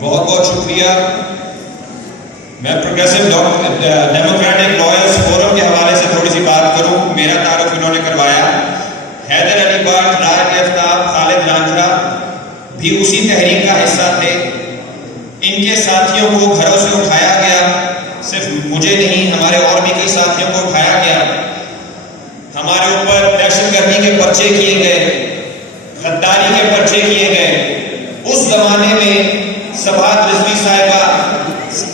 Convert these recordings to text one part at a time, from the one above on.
بہت بہت شکریہ. میں پروگریسو ڈیموکریٹک لائرز فورم کے حوالے سے تھوڑی سی بات کروں. میرا تعارف انہوں نے کروایا. حیدر علی بٹ، راج آفتاب، خالد رانجھا بھی اسی تحریک کا حصہ تھے. ان کے ساتھیوں کو گھروں سے اٹھایا گیا. صرف مجھے نہیں، ہمارے اور بھی کئی ساتھیوں کو اٹھایا گیا. ہمارے اوپر دہشت گردی کے پرچے کیے گئے، غداری کے پرچے کیے گئے. اس زمانے میں سبھات رضوی صاحبہ،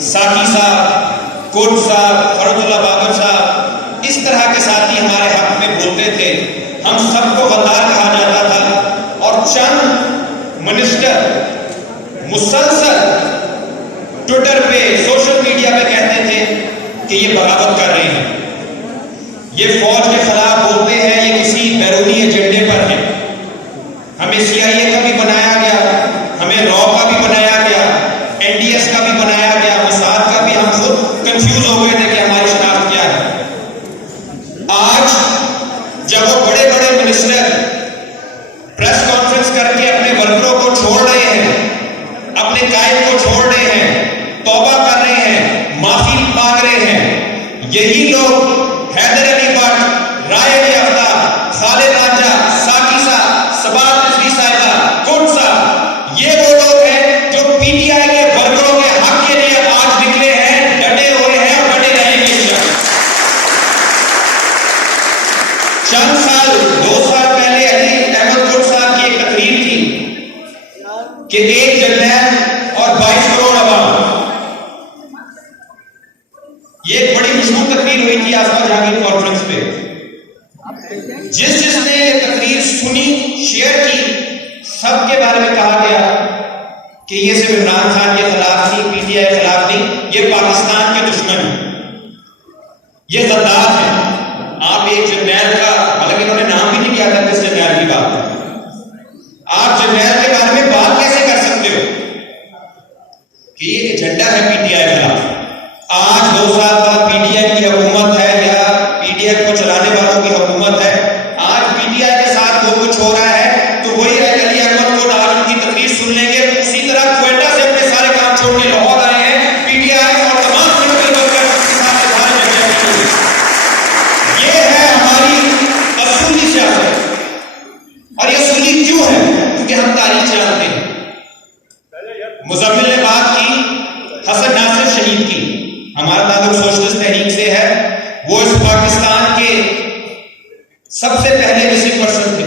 ساکی صاحب، کوٹ صاحب، فرد اللہ بابر صاحب، اس طرح کے ساتھی ہمارے حق میں بولتے تھے. ہم سب کو غدار کہا جاتا تھا اور چند منسٹر مسلسل ٹویٹر پہ، سوشل میڈیا پہ کہتے تھے کہ یہ بغاوت کر رہے ہیں، یہ فوج کے خلاف بولتے ہیں، یہ کسی بیرونی ایجنڈے پر ہیں. ہمیں سی آئی اے کا بھی بنایا گیا، ہمیں را کا بھی بنایا گیا، این ڈی ایس کا بھی بنایا گیا، موساد کا بھی. ہم خود کنفیوز ہو گئے تھے کہ ہماری شناخت کیا ہے. آج جب وہ بڑے بڑے منسٹر پریس کانفرنس کر کے اپنے ورکروں کو چھوڑ رہے ہیں، اپنے قائد کو چھوڑ رہے ہیں، توبہ کر رہے ہیں، معافی مانگ رہے ہیں، یہی لوگ حیدر علی بٹ، رائے علی آفتاب، خالد رانجھا، ساکی صاحب، سبات رضوی صاحبہ، کوٹ صاحب، یہ وہ لوگ ہیں جو پی ٹی آئی کے ورکروں کے حق کے لیے آج نکلے ہیں، ڈٹے ہوئے ہیں اور ڈٹے رہیں گے. چند سال، 2 سال پہلے علی احمد کوٹ صاحب کی ایک تقریر تھی کہ 1 جرنیل اور 22 کروڑ عوام. یہ ایک بڑی مشہور تقریر ہوئی تھی آسما جہانگیر کانفرنس پہ. جس نے یہ تقریر سنی، شیئر کی، سب کے بارے میں کہا گیا کہ یہ صرف عمران خان کے خلاف نہیں، پی ٹی آئی کے خلاف نہیں، یہ پاکستان کے دشمن ہیں، یہ غدار ہیں. آپ ایک جرنیل کا، حالانکہ انہوں نے نام بھی نہیں لیا تھا کس جرنیل کی بات ہے، آپ جرنیل کے بارے میں بات کیسے کر سکتے ہو کہ یہ ایجنڈا ہے پی ٹی آئی کے خلاف. آج 2 سال بعد پی ٹی آئی کی حکومت ہے یا پی ٹی آئی کو چلانے والوں کی حکومت ہے. آج پی ٹی آئی کے ساتھ وہ کچھ ہو رہا ہے تو وہی علی احمد کوٹ آج ان کی تقریر سن لیں گے. اسی طرح کوئٹہ سے اپنے سارے کام چھوڑ کے لاہور آئے ہیں، پی ٹی آئی اور تمام پولیٹیکل ورکرز کے ساتھ. یہ ہے ہماری اصولی سیاست. اور یہ اصولی کیوں ہے؟ کیونکہ ہم تاریخ جانتے ہیں. مزمل نے بات کی حسن ناصر شہید کی. ہمارا تعلق سوشلسٹ تحریک سے ہے. وہ اس پاکستان کے سب سے پہلے مسنگ پرسن تھے.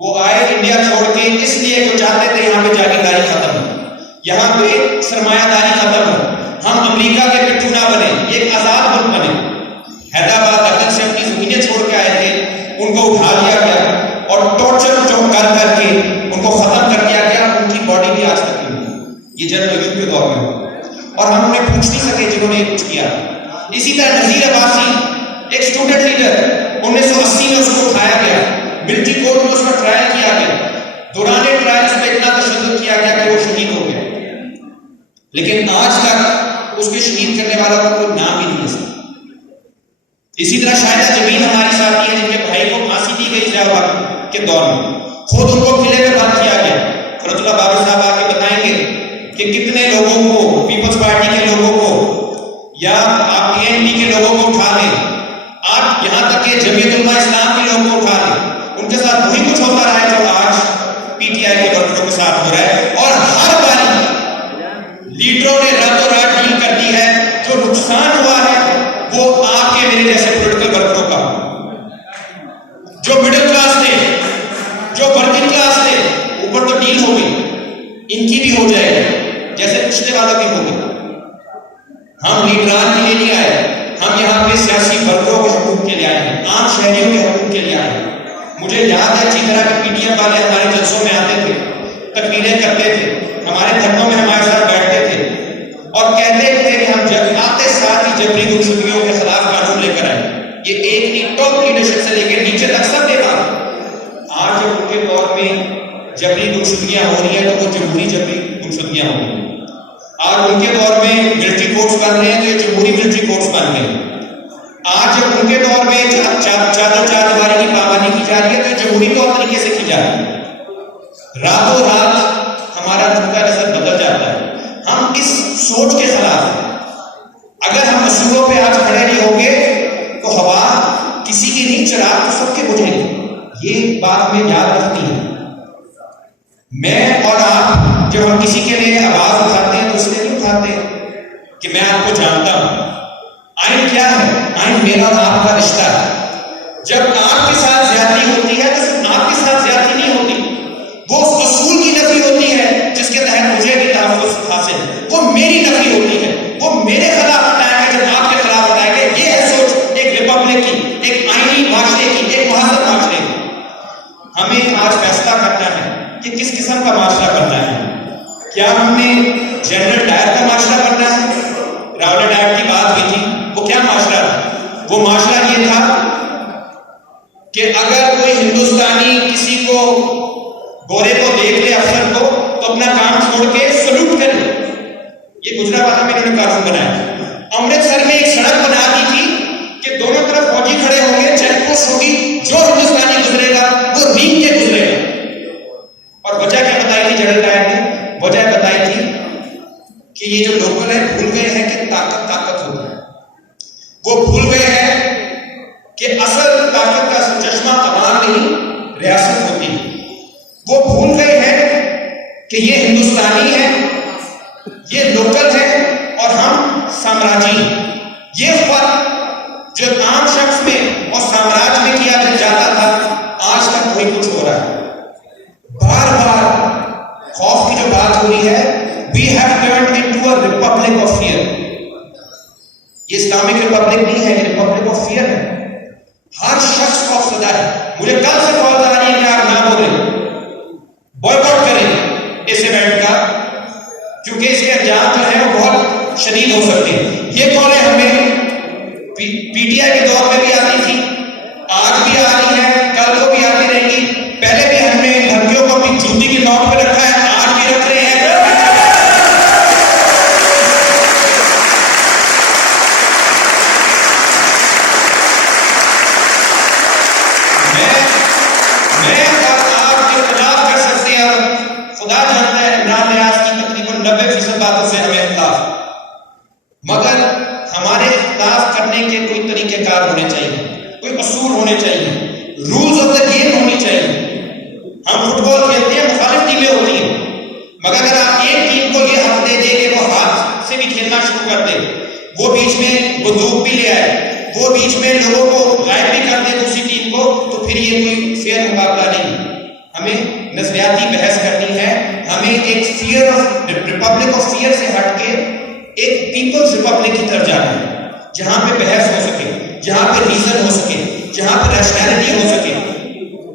وہ آئے انڈیا چھوڑ کے اس لیے وہ چاہتے تھے یہاں پہ جاگیرداری ختم ہو، یہاں پہ سرمایہ داری ختم ہو، ہم امریکہ کے پٹھو نہ بنے، ایک آزاد ملک بنے. حیدرآباد لندن سے اپنی زمینیں چھوڑ کے آئے تھے، ان کو اٹھا لیا گیا اور ٹارچر جو کر کے ان کو ختم کر دیا گیا. ان کی باڈی بھی آج تک نہیں ہوئی. یہ جنرل ایوب کے دور میں اور ہم انہیں پوچھ نہیں سکے جنہوں نے کچھ کیا. اسی طرح نذیر عباسی ایک اسٹوڈنٹ لیڈر، 1980 میں اس کو اٹھایا گیا، ملٹری کورٹ میں اس پر ٹرائل کیا گیا. دوران ٹرائل اس پہ اتنا تشدد کیا گیا کہ وہ شہید ہو گیا. لیکن آج تک اس کے شہید کرنے والا کا کوئی نام ہی نہیں ہے. اسی طرح شاہدہ جمیل ہماری ساتھی ہے جن کے بھائی کو پھانسی دی گئی ضیاء الحق کے دور میں، خود ان کو قلعے میں بند کیا گیا. فرد اللہ بابر صاحب آ کے بتائیں گے کہ کتنے لوگوں کو، پیپلز پارٹی کے لوگوں کو یا آپ پی این پی کے لوگوں کو اٹھا لیں، آپ یہاں تک کہ جمعیت علماء اسلام کے لوگوں کو اٹھا لیں، ان کے ساتھ وہی کچھ ہوتا رہا ہے جو آج پی ٹی آئی کے ورکروں کے ساتھ ہو رہا ہے. اور ہر باری لیڈروں نے راتوں رات ڈیل کر دی ہے. جو نقصان ہوا ہے وہ آپ کے میرے جیسے پولیٹیکل ورکروں کا، جو مڈل کلاس تھے، جو ورکنگ کلاس تھے. اوپر تو ڈیل ہو گئی، ان کی بھی ہو جائے گی جیسے پچھلے والوں کی ہو گئی. ہم لیڈران کے لیے نہیں آئے، ہم یہاں پہ سیاسی ورکروں کے حقوق کے لیے آئے ہیں، عام شہریوں کے حقوق کے لیے آئے ہیں. مجھے یاد ہے اچھی طرح کہ پی ٹی ایم والے ہمارے جلسوں میں آتے تھے، تقریریں کرتے تھے، ہمارے دھرنوں میں ہمارے ساتھ بیٹھتے تھے اور کہتے تھے کہ ہم جب آتے ساتھ ہی جبری گمشدگیوں کے خلاف قانون لے کر آئے. یہ ایک نہیں، ٹاپ لیڈرشپ سے لے کے نیچے تک سب دیکھا. آج جب ان کے دور میں جبری گمشدگیاں ہو رہی ہیں تو وہ جمہوری جبری گمشدگیاں ہو رہی ہیں. آج ان کے دور میں ملٹری کورٹس بن رہے ہیں تو یہ جمہوری ملٹری کورٹس بن گئے. آج جب ان کے دور میں چادر چاردیواری کی پابندی کی جا رہی ہے تو یہ جمہوری طور طریقے سے کی جا رہی ہے. راتوں رات ہمارا نقطہ نظر بدل جاتا ہے. ہم اس سوچ کے خلاف ہیں. اگر ہم اصولوں پہ آج کھڑے نہیں ہوں گے تو ہوا کسی کی نہیں، چراغ تو سب کے بجھیں گے. یہ بات ہمیں یاد رکھنی ہے. میں اور آپ جب ہم کسی کے لیے آواز اٹھاتے ہیں تو اس لیے نہیں اٹھاتے کہ میں آپ کو جانتا ہوں. آئین کیا ہے؟ آئین میرا اور آپ کا رشتہ ہے. جب آپ کے ساتھ زیادتی ہوتی ہے تو صرف آپ کے ساتھ زیادتی نہیں ہوتی، وہ اصول کی نفی ہوتی ہے جس کے تحت مجھے بھی تحفظ حاصل ہے. وہ میری نفی ہوتی ہے، وہ میرے خلاف اٹھائے گا جب آپ کے خلاف اٹھائے گا. یہ ہے سوچ ایک ریپبلک کی، ایک آئینی معاشرے کی، ایک مہذب معاشرے کی. ہمیں آج فیصلہ کرنا ہے کہ کس قسم کا معاشرہ کرنا ہے. کیا ہم نے جنرل ڈائر کا معاشرہ کرنا ہے؟ راولٹ ایکٹ کی بات ہوئی تھی، وہ کیا معاشرہ تھا؟ وہ معاشرہ یہ تھا کہ اگر کوئی ہندوستانی کسی کو گورے کو دیکھ لے، افسر کو، تو اپنا کام چھوڑ کے سلوٹ کرے. یہ گجرات میں انہوں نے قانون بنایا. امرتسر میں ایک سڑک بنا دی تھی کہ دونوں طرف فوجی کھڑے ہوں گے، چیک پوسٹ ہوگی، جو ہندوستانی گزرے گا وہ رینگ کے گزرے گا. اور وجہ کیا بتائی تھی جنرل ڈائر نے؟ وجہ بتائی تھی کہ یہ جو لوکل ہے بھول گئے ہیں کہ طاقت ہوتا ہے. وہ بھول گئے ہیں کہ اصل طاقت کا چشمہ عوام نہیں، ریاست ہوتی ہے. وہ بھول گئے ہیں کہ یہ ہندوستانی ہے، یہ لوکل ہے اور ہم سامراجی. یہ فرق جو عام شخص میں اور سامراج میں کیا جاتا تھا، آج تک وہی کچھ ہو رہا ہے. بار بار خوف کی جو بات ہو رہی ہے، we have turned into a republic of fear. یہ اسلامک ریپبلک نہیں ہے، یہ ریپبلک آف فیئر ہے. ہر شخص کو افسدہ ہے. مجھے کل سے کال آ رہی ہے کہ آپ نہ بولیں، بوائکاٹ کریں اس ایونٹ کا، کیونکہ اس کے انجام جو ہے وہ بہت شدید ہو سکتے ہیں. یہ کالیں ہمیں پی ٹی آئی کے دور میں بھی آتی تھی، آج بھی آ رہی ہے، کل کو بھی آتی رہیں گی. پہلے بھی ہم نے بھرتیوں کو اپنی جوتی کی نوٹ پہ رکھا ہے، آج بھی رکھ رہے ہیں. میں اور آپ اختلاف کر سکتے ہیں، خدا جانتا ہے عمران ریاض کی تقریباً 90% باتوں سے ہمیں اختلاف، مگر ہمارے اختلاف کرنے کے کوئی طریقہ کار ہونے چاہیے، کوئی اصول ہونے چاہیے، رولز آف دا گیم ہونی چاہیے. ہم فٹ بال کھیلتے ہیں، مخالف ٹیمیں ہوتی ہیں، مگر اگر آپ ایک ٹیم کو یہ حق دے دیں کہ وہ ہاتھ سے بھی کھیلنا شروع کر دے، وہ بیچ میں بندوق بھی لے آئے، وہ بیچ میں لوگوں کو غائب بھی کر دے دوسری ٹیم کو، تو پھر یہ کوئی فیئر مقابلہ نہیں. ہمیں نظریاتی بحث کرنی ہے. ہمیں ایک fear of republic of fear سے ہٹ کے ایک پیپلز ریپبلک کی طرف جانا ہے، جہاں پہ بحث ہو سکے، جہاں پہ ریزن ہو سکے، جہاں پہ ریشنلٹی ہو سکے.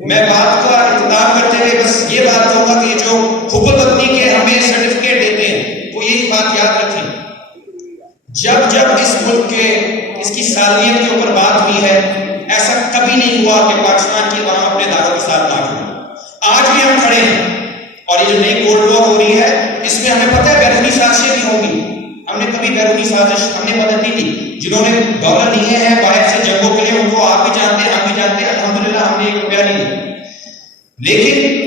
میں بات کا اختتام کرتے ہوئے بس یہ بات کہوں گا کہ جو حب الوطنی کے ہمیں سرٹیفکیٹ دیتے ہیں، وہ یہی بات یاد رکھیں، جب اس ملک کے اس کی سالگرد کے اوپر بات ہوئی ہے، ایسا کبھی نہیں ہوا کہ پاکستان کی عوام اپنے داروں کے ساتھ نہ ہو. آج بھی ہم کھڑے ہیں، اور یہ جو نئی کولڈ وار ہو رہی ہے، اس میں ہمیں پتہ ہے بیرونی سازشیں بھی ہوں گی. ہم نے کبھی بیرونی سازش ہم نے مدد نہیں دی. جنہوں نے ڈالر لیے ہیں باہر سے جنگوں کے لیے، ان کو آپ بھی جانتے ہیں، ہم بھی جانتے ہیں، الحمدللہ ہم نے 1 روپیہ نہیں دیا. لیکن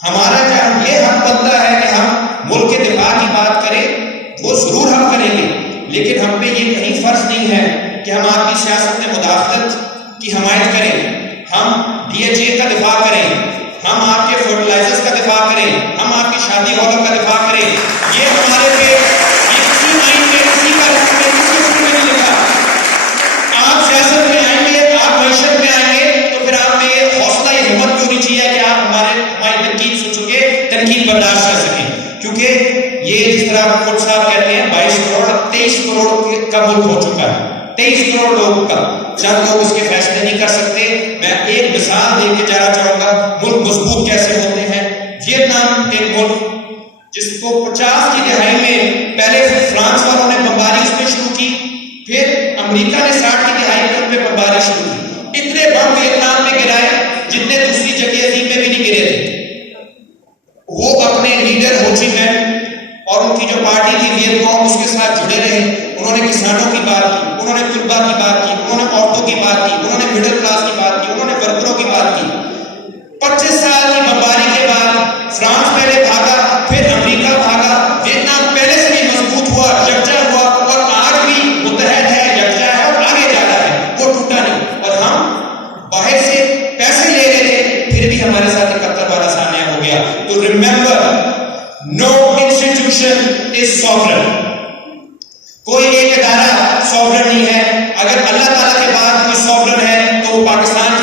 ہمارا جہاں یہ حق بنتا ہے کہ ہم ملک کے دفاع کی بات کریں، وہ ضرور ہم کریں گے، لیکن ہم پہ یہ کہیں فرض نہیں ہے کہ ہم آپ کی سیاست میں مداخلت کی حمایت کریں. ہم ڈی ایچ اے کا دفاع کریں، ہم آپ کے فرٹیلائزرز کا دفاع کریں، ہم آپ کی شادی ہالوں کا دفاع کریں. یہ ہمارے پہ یہ کسی آئین میں، کسی کا حکم میں، کسی حکم میں نہیں لکھا. آپ سیاست میں آئیں گے، آپ معیشت میں آئیں گے، تو پھر آپ میں یہ حوصلہ، یہ ہمت بھی ہونی چاہیے کہ آپ ہماری تنقید سن چکے، تنقید برداشت کر سکیں. کیونکہ یہ جس طرح خود صاحب کہتے ہیں 22 کروڑ 23 کروڑ کا ملک ہو چکا ہے، 23 کروڑ لوگوں کا. چند لوگ اس کے فیصلے نہیں کر سکتے. میں ایک مثال دے کے جانا چاہوں گا ملک مضبوط کیسے ہوتے ہیں. ویتنام ایک ملک جس کو 50 کی دہائی میں پہلے فرانس والوں نے بمباری اس میں شروع کی، پھر امریکہ نے 60 کی دہائی میں ان پہ بمباری شروع کی. اتنے بم ویتنام میں گرائے جتنے دوسری جنگ عظیم میں بھی نہیں گرے تھے. وہ اپنے لیڈر ہو چی مین اور ان کی جو پارٹی تھی ویت کانگ، اس کے ساتھ جڑے رہے. انہوں نے کسانوں کی بات کی، انہوں نے طلبا کی بات کی، انہوں نے عورتوں کی بات کی، انہوں نے مڈل کلاس کی بات کی، انہوں نے ورکروں کی بات کی. 25 سال کی بمباری کے بعد فرانس پہلے بھاگا، پھر امریکہ بھاگا، institution is sovereign. کوئی ایک ادارہ sovereign نہیں ہے. اگر اللہ تعالیٰ کے بعد کوئی sovereign ہے تو وہ پاکستان